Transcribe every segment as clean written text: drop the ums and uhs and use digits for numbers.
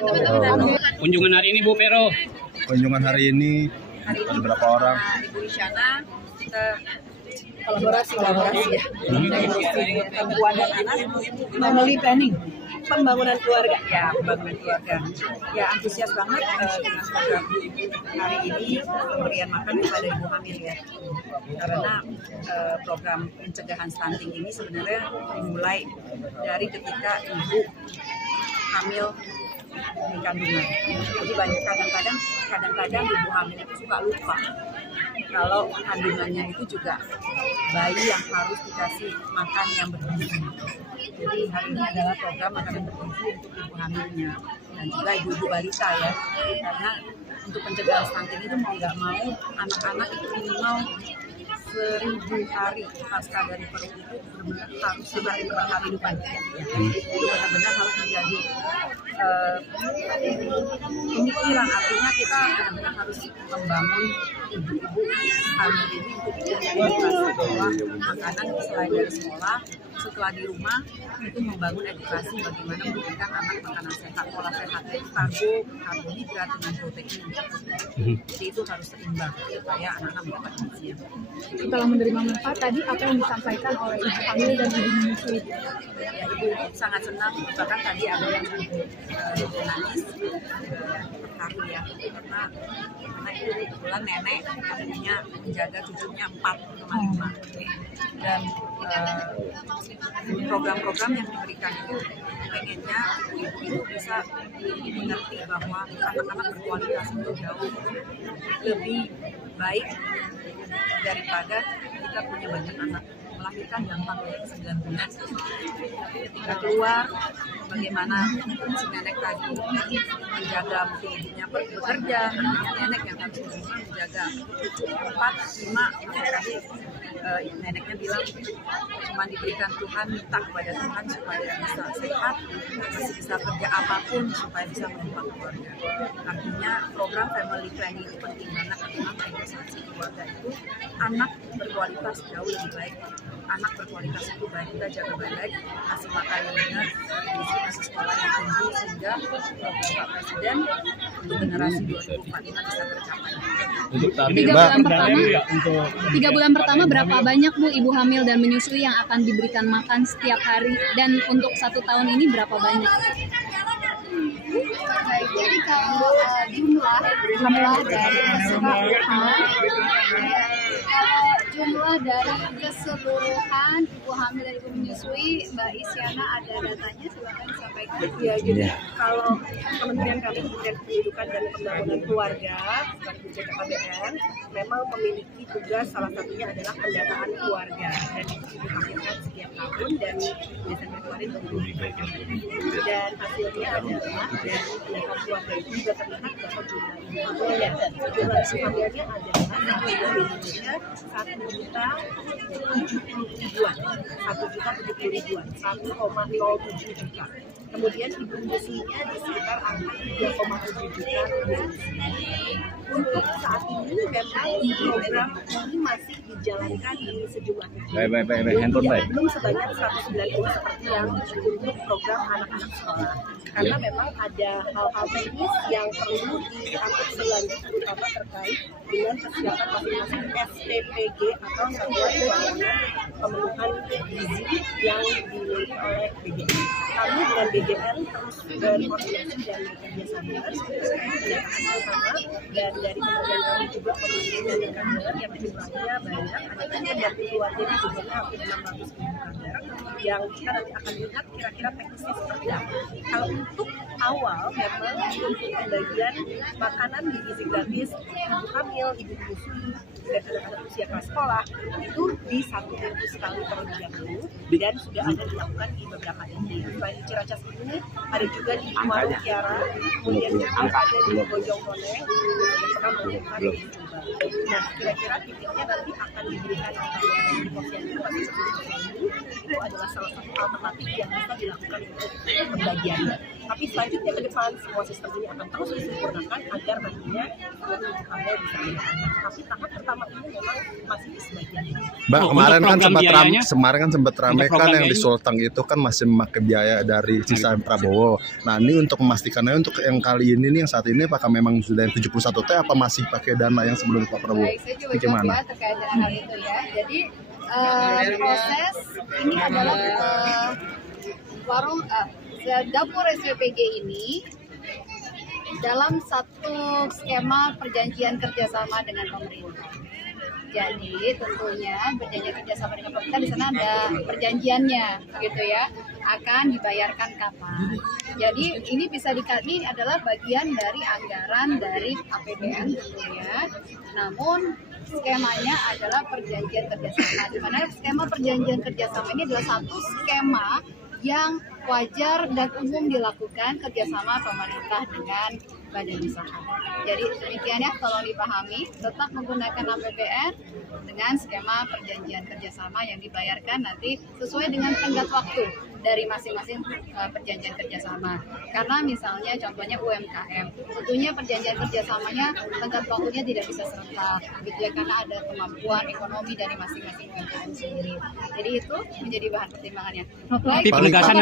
Kunjungan hari ini Bu Pero. Kunjungan hari ini ada berapa orang? Ibu Isyana, kita kolaborasi ya. Perempuan dan anak, family planning, pembangunan keluarga. Ya, pembangunan keluarga. Ya, antusias banget dengan program hari ini pemberian makan kepada ibu hamil ya. Karena program pencegahan stunting ini sebenarnya dimulai dari ketika ibu hamil di kandungan. Jadi banyak kadang-kadang ibu hamil itu suka lupa kalau kandungannya itu juga bayi yang harus dikasih makan yang bergizi. Jadi hari ini adalah program makanan bergizi untuk ibu hamilnya dan juga ibu-ibu balita ya. Karena untuk pencegahan stunting itu mau nggak mau anak-anak itu minimal 1000 hari pasca dari perut itu benar-benar harus hari kehidupan ya. Itu benar-benar harus menjadi pemikiran, artinya kita benar-benar harus membangun ibu-ibu hamil ini untuk edukasi bahwa makanan selain dari sekolah, setelah di rumah itu membangun edukasi bagaimana memberikan anak makanan sehat, pola sehat, karbohidrat dengan protein. Jadi itu harus seimbang supaya anak-anak mendapat gizi. Setelah menerima manfaat tadi apa yang disampaikan oleh ibu hamil dan ibu menyusui? Ya, ibu sangat senang, bahkan tadi ada yang nangis terharu ya, karena itu kebetulan nenek yang punya menjaga cucunya 4,5 dan program-program yang diberikan itu pengennya ibu-ibu bisa mengerti bahwa anak-anak berkualitas itu jauh lebih baik daripada kita punya banyak anak. Melahirkan gampang ya, 9 bulan. Ketika keluar, bagaimana si nenek tadi menjaga ibunya bekerja, nenek yang harus menjaga cucu 4, 5, tadi neneknya bilang cuma diberikan Tuhan, minta kepada Tuhan supaya bisa sehat, masih bisa kerja apapun supaya bisa menopang keluarga. Artinya program family planning itu penting banget karena organisasi keluarga itu anak berkualitas jauh lebih baik. Anak berkualitas itu baik, kita jaga baik, kasih makan yang benar, kasih sekolah yang tinggi sehingga program Pak Presiden untuk generasi 2045 bisa tercapai. Untuk tahap 3 bulan pertama berapa banyak Bu ibu hamil dan menyusui yang akan diberikan makan setiap hari, dan untuk 1 tahun ini berapa banyak? Baik, jadi kalau jumlah dari jumlah dari keseluruhan ibu hamil dan ibu menyusui, Mbak Isyana ada datanya, silakan disampaikan. Ya, jadi kalau Kementerian Pendidikan dan Pembangunan Keluarga seperti BKKBN memang memiliki tugas, salah satunya adalah pendataan keluarga dan itu dihasilkan setiap tahun dan biasanya kemarin dan hasilnya adalah dari pendataan keluarga itu juga terlihat bahwa jumlah ibu hamilnya adalah 1.070 juta. Kemudian ibu menyusuinya di sekitar angka 3,7 juta. Untuk saat ini memang program ini masih dijalankan di sejumlah titik. Belum sebanyak 190 seperti yang untuk program anak-anak sekolah. Karena memang ada hal-hal teknis yang perlu diatur selanjutnya, terutama terkait dengan kesiapan masing-masing SPPG atau satuan pelayanan pemenuhan gizi yang dimiliki oleh BGN. Kami dengan BGN terus berkoordinasi dan bekerja sama dan dari kementerian kami juga koordinasi dengan kader yang jumlahnya banyak, ada dari keluarganya juga hampir 600 kader yang kita nanti akan lihat kira-kira teknisnya seperti apa. Kalau untuk awal memang untuk pembagian makanan gizi gratis ibu hamil, ibu menyusui dan anak-anak usia prasekolah itu di 1 minggu sekali terlebih dahulu dan sudah ada dilakukan di beberapa titik. Selain di Ciracas ini ada juga di Warung Kiara, kemudian juga ada di Bojong Koneng, dan sekarang Nah, kira-kira titiknya nanti akan diberikan di posyandu pasti 10.000. Itu adalah salah satu alternatif yang bisa dilakukan untuk pembagiannya. Tapi selanjutnya ke depan semua sistem ini akan terus disempurnakan agar nantinya seluruh ibu hamil bisa mendapatkan. Tapi tahap pertama ini memang masih di sebagian. Mbak, Untuk kemarin kan program sempat biayanya? sempat ramai Untuk kan program yang di biayanya? Sulteng itu kan masih memakai biaya dari sisa Prabowo. Nah, ini untuk memastikannya untuk yang kali ini nih yang saat ini apakah memang sudah yang 71 T apa masih pakai dana yang sebelum Pak Prabowo? Baik, saya juga Itu jawab gimana? ya terkait dengan hal itu ya. Jadi proses ini adalah dapur SPPG ini dalam satu skema perjanjian kerjasama dengan pemerintah. Jadi tentunya perjanjian kerjasama dengan pemerintah di sana ada perjanjiannya, gitu ya, akan dibayarkan kapan. Jadi ini bisa ini adalah bagian dari anggaran dari APBN tentunya. Namun skemanya adalah perjanjian kerjasama, di mana skema perjanjian kerjasama ini adalah satu skema yang wajar dan umum dilakukan kerjasama pemerintah dengan badan usaha. Jadi demikian ya, tolong dipahami, tetap menggunakan APBN dengan skema perjanjian kerjasama yang dibayarkan nanti sesuai dengan tenggat waktu dari masing-masing perjanjian kerjasama. Karena misalnya contohnya UMKM, tentunya perjanjian kerjasamanya tenggat waktunya tidak bisa serentak, gitu ya, karena ada kemampuan ekonomi dari masing-masing UMKM sendiri. Jadi itu menjadi bahan pertimbangannya. Tapi penegasan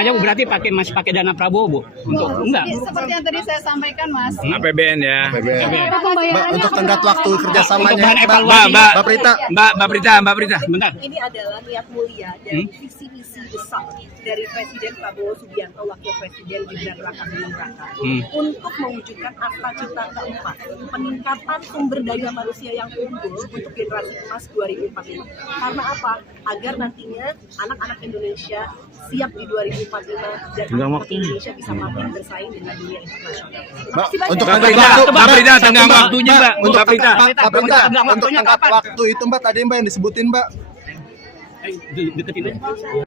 aja Bu, berarti masih pakai dana Prabowo Bu? Untuk enggak? Seperti yang tadi saya sampaikan, Mas. APBN ya. APBN. Mbak, untuk tenggat waktu kerjasamanya, Untuk bahan Mbak, evaluasi. Mbak Prita. Mbak Prita. Bentar. Ini adalah niat mulia dan visi misi besar dari Presiden Prabowo Subianto, Wakil Presiden Gibran Rakabuming Raka untuk mewujudkan Akta Cipta keempat, peningkatan sumber daya manusia yang unggul untuk generasi emas 2045. Karena apa? Agar nantinya anak-anak Indonesia siap di 2045 dan anak Indonesia bisa makin bersaing dengan dunia internasional. Mbak, Terima kasih untuk banyak. tenggat waktu, Mbak Prita, satu, tenggang Mbak. waktunya, Mbak. Untuk Mbak Prita. Mbak Prita, Tenggang untuk waktunya tenggat kapan? waktu itu Mbak tadi Mbak yang disebutin Mbak. Deketin aja.